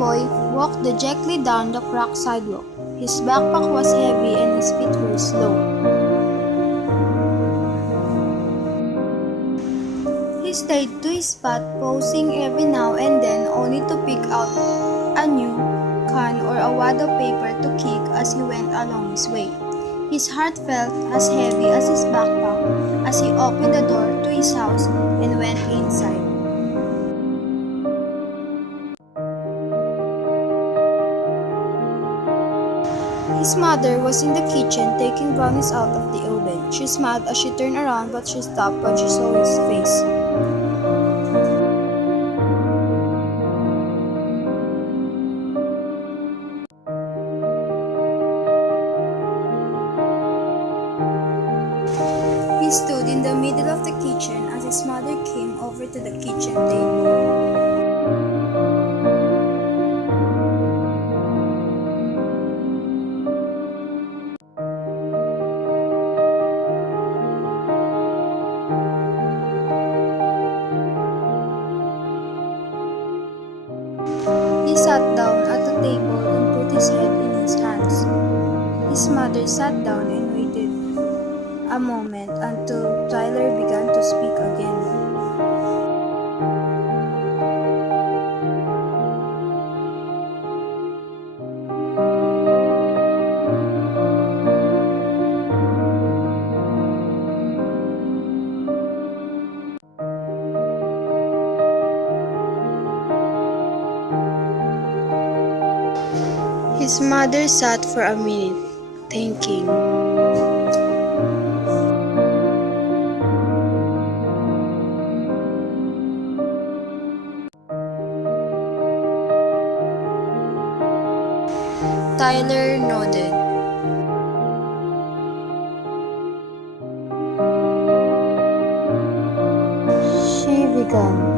boy walked dejectedly down the cracked sidewalk. His backpack was heavy and his feet were slow. He stayed to his spot, pausing every now and then only to pick out a new can or a wad of paper to kick as he went along his way. His heart felt as heavy as his backpack as he opened the door to his house and went inside. His mother was in the kitchen taking brownies out of the oven. She smiled as she turned around, but she stopped when she saw his face. He stood in the middle of the kitchen as his mother came over to the kitchen table. He sat down at the table and put his head in his hands. His mother sat down and waited a moment until Tyler began to speak again. His mother sat for a minute, thinking. Tyler nodded. She began.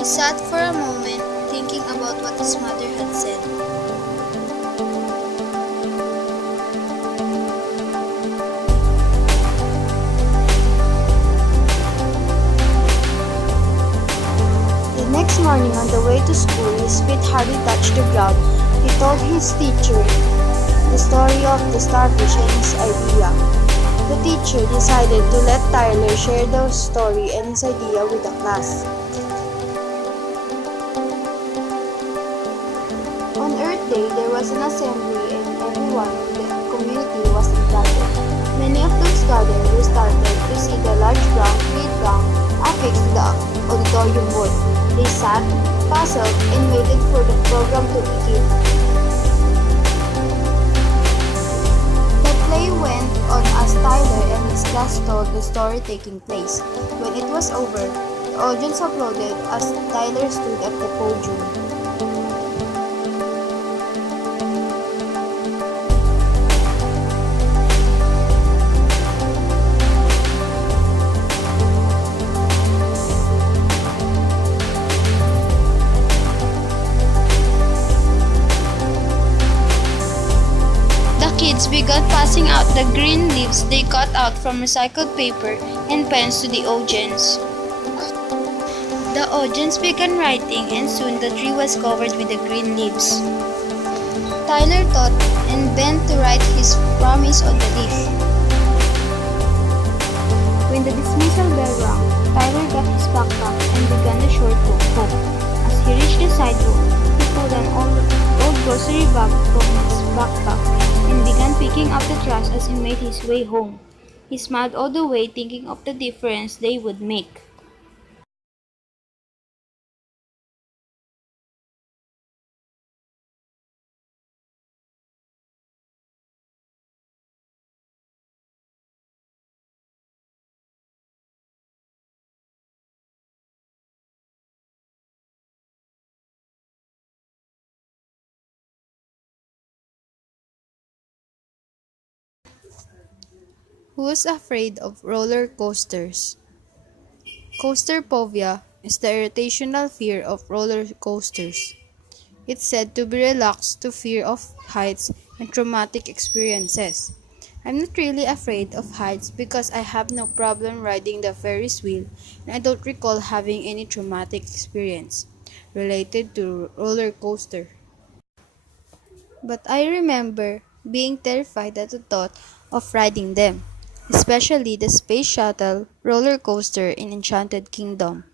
He sat for a moment, thinking about what his mother had said. The next morning on the way to school, his feet hardly touched the ground. He told his teacher the story of the starfish and his idea. The teacher decided to let Tyler share the story and his idea with the class. On Earth Day, there was an assembly and everyone in the community was invited. Many of those gathered were startled to see the large brown fleet gown affixed to the auditorium board. They sat, puzzled, and waited for the program to begin. The play went on as Tyler and his class told the story taking place. When it was over, the audience applauded as Tyler stood at the podium. Kids began passing out the green leaves they cut out from recycled paper and pens to the audience. The audience began writing and soon the tree was covered with the green leaves. Tyler thought and bent to write his promise on the leaf. When the dismissal bell rang, Tyler got his backpack and began the short walk home. As he reached the side road, he pulled an old grocery bag from his backpack and began picking up the trash as he made his way home. He smiled all the way, thinking of the difference they would make. Who's afraid of roller coasters? Coasterphobia is the irrational fear of roller coasters. It's said to be relaxed to fear of heights and traumatic experiences. I'm not really afraid of heights because I have no problem riding the Ferris wheel and I don't recall having any traumatic experience related to roller coaster. But I remember being terrified at the thought of riding them, especially the Space Shuttle roller coaster in Enchanted Kingdom.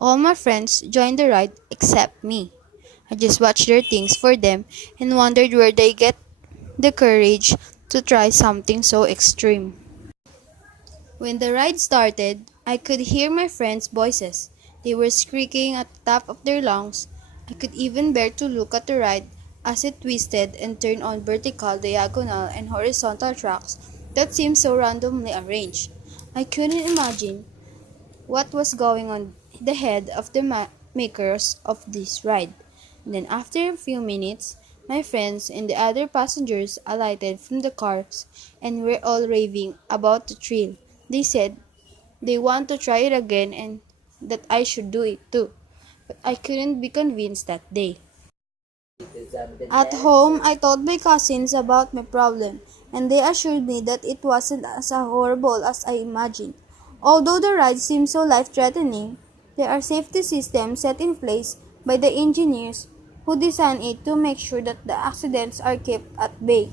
All my friends joined the ride except me. I just watched their things for them and wondered where they get the courage to try something so extreme. When the ride started, I could hear my friends' voices. They were squeaking at the top of their lungs. I could even bear to look at the ride as it twisted and turned on vertical, diagonal, and horizontal tracks that seemed so randomly arranged. I couldn't imagine what was going on in the head of the makers of this ride. And then after a few minutes, my friends and the other passengers alighted from the cars and were all raving about the thrill. They said they want to try it again and that I should do it too. But I couldn't be convinced that day. At home, I told my cousins about my problem, and they assured me that it wasn't as horrible as I imagined. Although the ride seemed so life-threatening, there are safety systems set in place by the engineers who designed it to make sure that the accidents are kept at bay.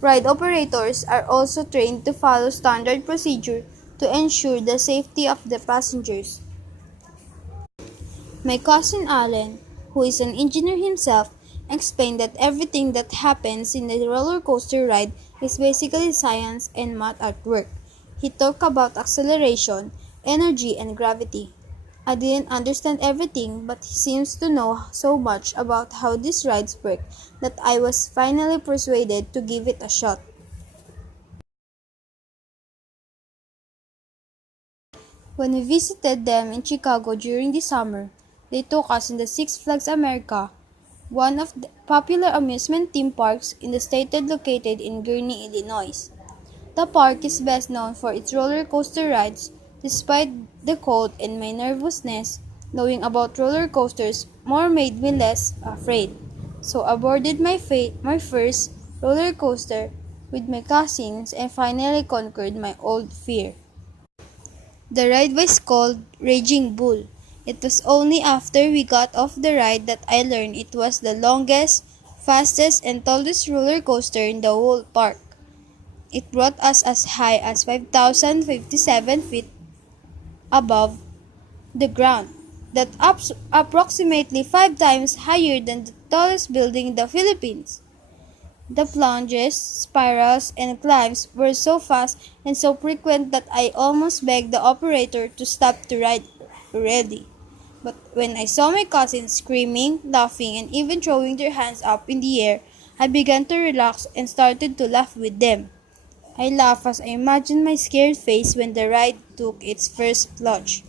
Ride operators are also trained to follow standard procedure to ensure the safety of the passengers. My cousin Alan, who is an engineer himself, explained that everything that happens in the roller coaster ride is basically science and math at work. He talked about acceleration, energy, and gravity. I didn't understand everything, but he seems to know so much about how these rides work that I was finally persuaded to give it a shot. When we visited them in Chicago during the summer, they took us in the Six Flags America, one of the popular amusement theme parks in the state located in Gurnee, Illinois. The park is best known for its roller coaster rides. Despite the cold and my nervousness, knowing about roller coasters more made me less afraid. So I boarded my first roller coaster with my cousins and finally conquered my old fear. The ride was called Raging Bull. It was only after we got off the ride that I learned it was the longest, fastest, and tallest roller coaster in the whole park. It brought us as high as 5,057 feet above the ground. That's approximately 5 times higher than the tallest building in the Philippines. The plunges, spirals, and climbs were so fast and so frequent that I almost begged the operator to stop the ride already. But when I saw my cousins screaming, laughing, and even throwing their hands up in the air, I began to relax and started to laugh with them. I laughed as I imagined my scared face when the ride took its first plunge.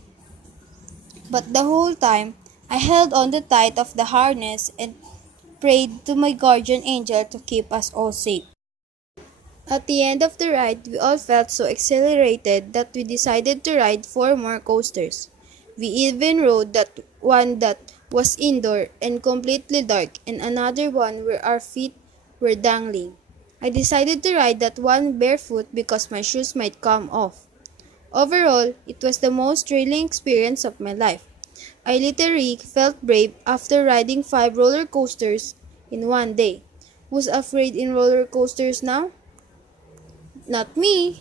But the whole time, I held on the tight of the harness and prayed to my guardian angel to keep us all safe. At the end of the ride, we all felt so exhilarated that we decided to ride 4 more coasters. We even rode that one that was indoor and completely dark and another one where our feet were dangling. I decided to ride that one barefoot because my shoes might come off. Overall, it was the most thrilling experience of my life. I literally felt brave after riding 5 roller coasters in one day. Who's afraid in roller coasters now? Not me!